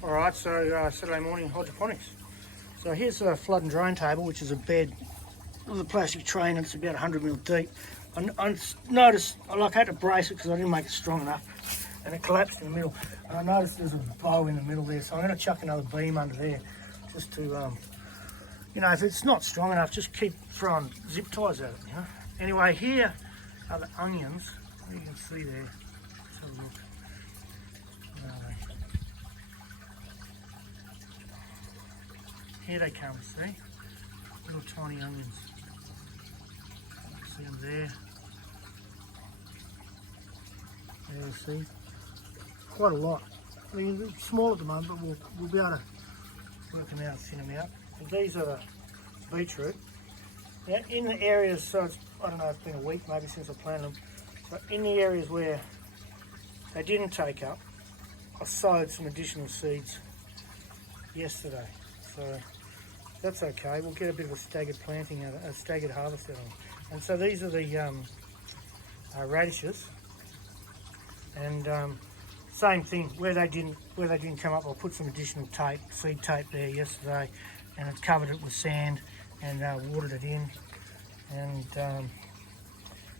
Alright, so Saturday morning hydroponics. So here's a flood and drain table, which is a bed with a plastic tray and it's about 100 mil deep. I noticed, I had to brace it because I didn't make it strong enough and it collapsed in the middle. And I noticed there's a bow in the middle there, so I'm going to chuck another beam under there just to, if it's not strong enough, just keep throwing zip ties at it, Anyway, here are the onions, you can see there. Let's have a look. Here they come, see? Little tiny onions. See them there. There, see? Quite a lot. I mean, they're small at the moment, but we'll be able to work them out, thin them out. And these are the beetroot. Now, in the areas, so it's, I don't know, it's been a week maybe since I planted them. So in the areas where they didn't take up, I sowed some additional seeds yesterday. So that's okay. We'll get a bit of a staggered planting, a staggered harvest out of them. And so these are the radishes. And same thing, where they didn't come up, I put some additional tape, seed tape there yesterday, and it covered it with sand and watered it in. And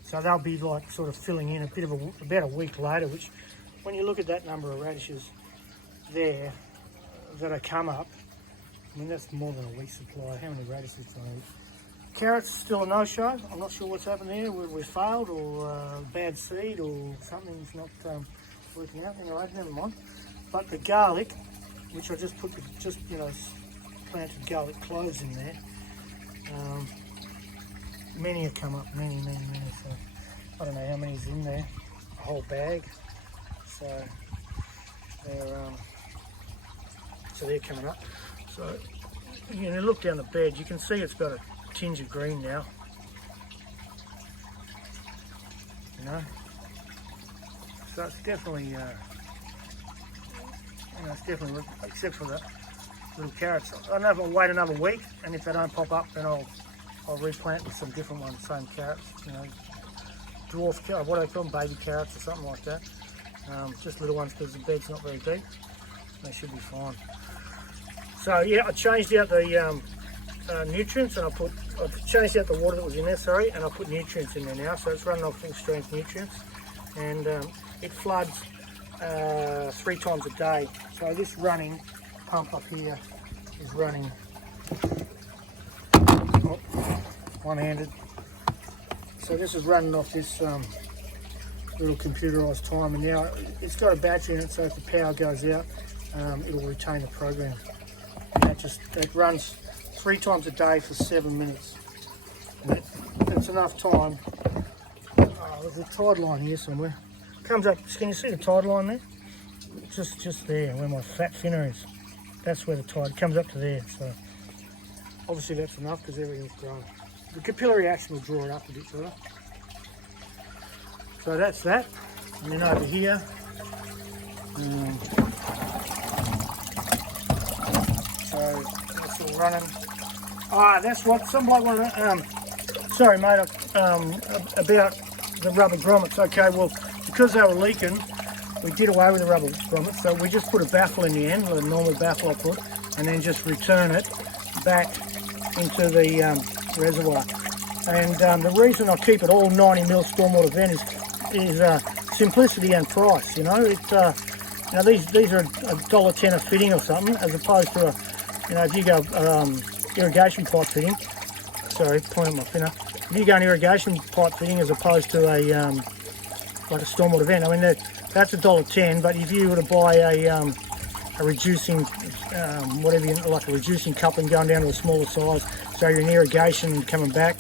so they'll be like sort of filling in about a week later, which when you look at that number of radishes there that have come up, I mean, that's more than a week's supply. How many radishes do I eat? Carrots, still a no-show. I'm not sure what's happened there. We failed, or bad seed, or something's not working out. Anyway, never mind. But the garlic, which I just put, planted garlic cloves in there. Many have come up, many. So I don't know how many's in there. A whole bag. So they're coming up. So look down the bed, you can see it's got a tinge of green now. So it's definitely, except for the little carrots. I don't know if I'll wait another week, and if they don't pop up, then I'll replant with some different ones, same carrots. Dwarf carrot, what do they call them, baby carrots or something like that. Just little ones because the bed's not very deep. They should be fine. So yeah, I changed out the nutrients, and I changed out the water that was in there, and I put nutrients in there now, so it's running off full strength nutrients, and it floods 3 times a day. So this running pump up here is running one-handed. So this is running off this little computerized timer, and now it's got a battery in it, so if the power goes out, it'll retain the program. And it runs 3 times a day for 7 minutes. And that's enough time. There's a tide line here somewhere. Comes up, can you see the tide line there? Just there, where my fat finner is. That's where the tide comes up to there. So obviously that's enough because everything's growing. The capillary action will draw it up a bit further. So that's that. And then over here, so that's all running. That's what some bloke wanted. Sorry, mate. About the rubber grommets. Okay, well, because they were leaking, we did away with the rubber grommets. So we just put a baffle in the end, a normal baffle I put, and then just return it back into the reservoir. And the reason I keep it all 90mm stormwater vent is simplicity and price. These are $1.10 a fitting or something, as opposed to if you go irrigation pipe fitting. Sorry, point at my finner. If you go an irrigation pipe fitting as opposed to a like a stormwater vent, I mean that's $1.10. But if you were to buy a reducing like a reducing coupling going down to a smaller size, so you're in irrigation coming back,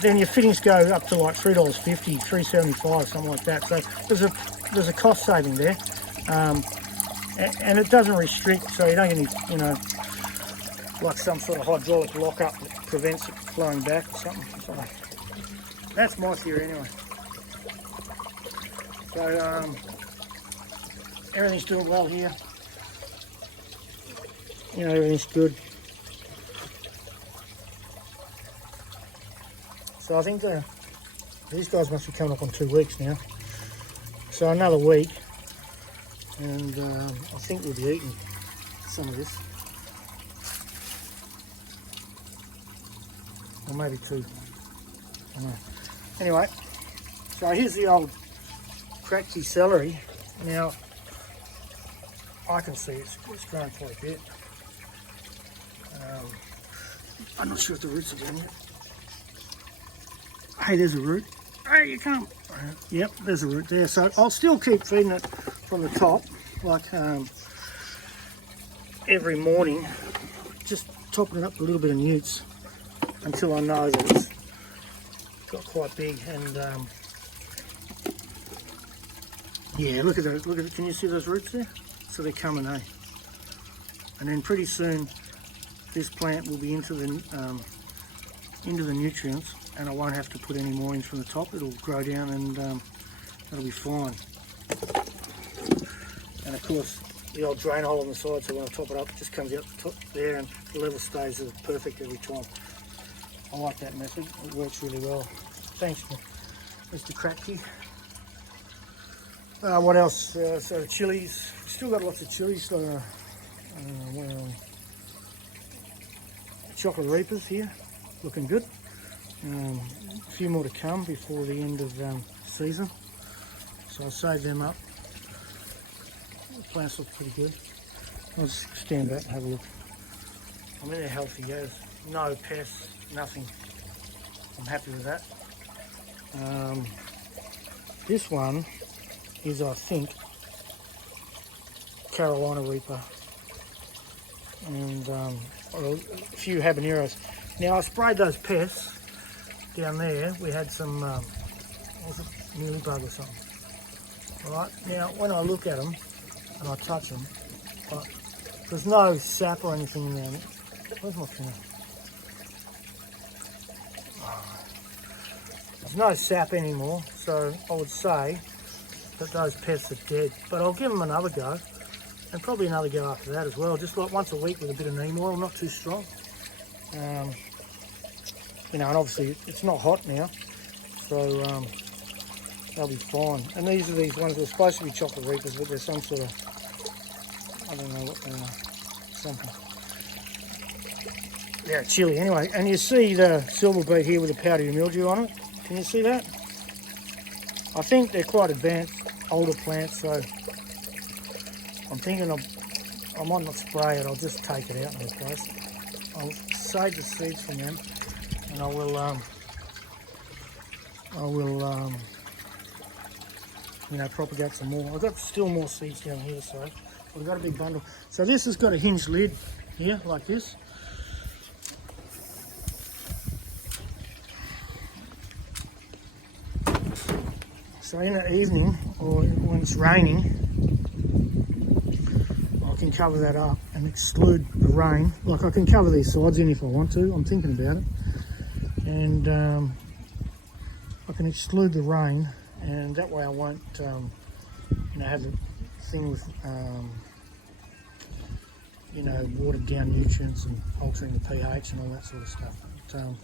then your fittings go up to like $3.50, $3.75, something like that. So there's a cost saving there, and it doesn't restrict, so you don't get any like some sort of hydraulic lockup that prevents it flowing back or something. So that's my theory anyway. So everything's doing well here. Everything's good. So I think these guys must be coming up on 2 weeks now. So another week, and I think we'll be eating. some of this. Or maybe 2. I don't know. Anyway, so here's the old cracky celery. Now, I can see it's grown quite a bit. I'm not sure if the roots are down yet. Hey, there's a root. Hey, you come. Yep, there's a root there. So I'll still keep feeding it from the top, like every morning, just topping it up with a little bit of newts until I know that it's got quite big. And yeah, look at those. Look at it. Can you see those roots there? So they're coming, eh? And then pretty soon, this plant will be into the nutrients, and I won't have to put any more in from the top. It'll grow down, and that'll be fine. And of course, the old drain hole on the side, so when I top it up, it just comes out the top there, and the level stays perfect every time. I like that method. It works really well. Thanks, Mr. Cracky. What else? So the chilies. Still got lots of chilies. Well, chocolate reapers here, looking good. A few more to come before the end of season, so I'll save them up. The plants look pretty good. I'll just stand back and have a look. I mean, they're healthy, yes. No pests, nothing. I'm happy with that. This one is, I think, Carolina Reaper, and a few habaneros. Now, I sprayed those pests down there. We had some, was it mealybug or something? Right, now when I look at them and I touch them, there's no sap or anything in there. Where's my finger? There's no sap anymore, so I would say that those pests are dead. But I'll give them another go, and probably another go after that as well, just like once a week with a bit of neem oil, not too strong. You know, and obviously it's not hot now, so they'll be fine. And these are these ones that are supposed to be chocolate reapers, but they're some sort of, I don't know what they are, something. They're chili anyway. And you see the silver beet here with the powdery mildew on it. Can you see that? I think they're quite advanced, older plants, so I'm thinking I might not spray it, I'll just take it out and replace it. I'll save the seeds from them, and I will you know, propagate some more. I've got still more seeds down here, so I've got a big bundle. So this has got a hinged lid here, like this. So in the evening, or when it's raining, I can cover that up and exclude the rain. Like I can cover these sides in if I want to, I'm thinking about it. And I can exclude the rain, and that way I won't, you know, have the thing with, you know, watered down nutrients and altering the pH and all that sort of stuff. But,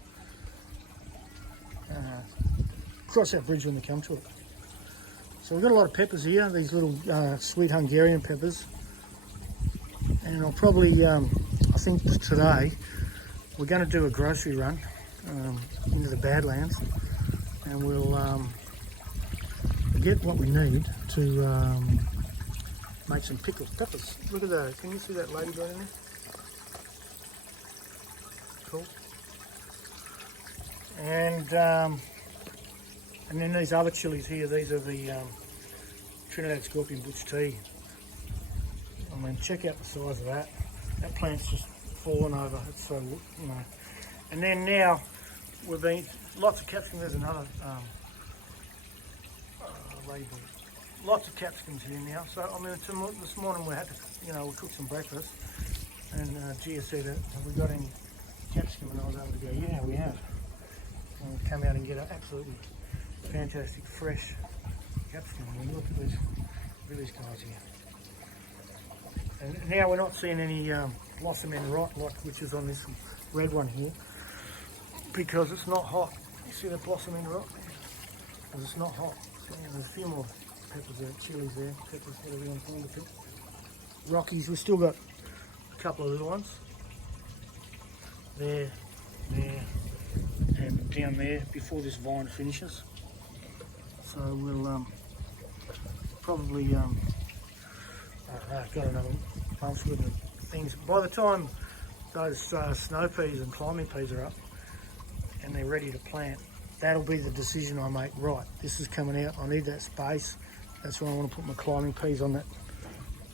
cross that bridge when we come to it. So we've got a lot of peppers here, these little sweet Hungarian peppers. And I'll probably, I think today, we're going to do a grocery run into the Badlands, and we'll get what we need to make some pickled peppers. Look at that, can you see that ladybird in there? Cool. And then these other chilies here, these are the Trinidad Scorpion Butch Tea. I mean, check out the size of that. That plant's just fallen over. It's so, you know. And then now, we've been, lots of capsicum. There's another ladybird. Lots of capsicums here now. So, I mean, this morning we had to, you know, we cooked some breakfast. And Gia said, have we got any capsicum? And I was able to go, yeah, we have. And we've come out and get an absolutely fantastic fresh capsicum. I mean, look at these guys here. And now we're not seeing any blossom end rot, like which is on this red one here, because it's not hot. You see the blossom end rot? Because it's not hot. So, yeah, there's a few more peppers there, chilies there, peppers, whatever you want to call them. Rockies, we've still got couple of little ones. There, and down there before this vine finishes. So we'll probably, I don't know, got another month's worth of things. By the time those snow peas and climbing peas are up and they're ready to plant, that'll be the decision I make. Right, this is coming out, I need that space. That's why I want to put my climbing peas on that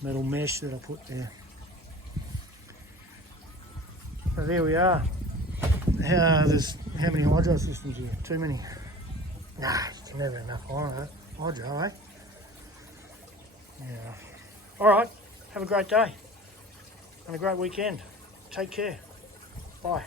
metal mesh that I put there. So there we are. There's how many hydro systems here? Too many. Nah, it's never enough hydro, eh? Yeah. Alright, have a great day and a great weekend. Take care. Bye.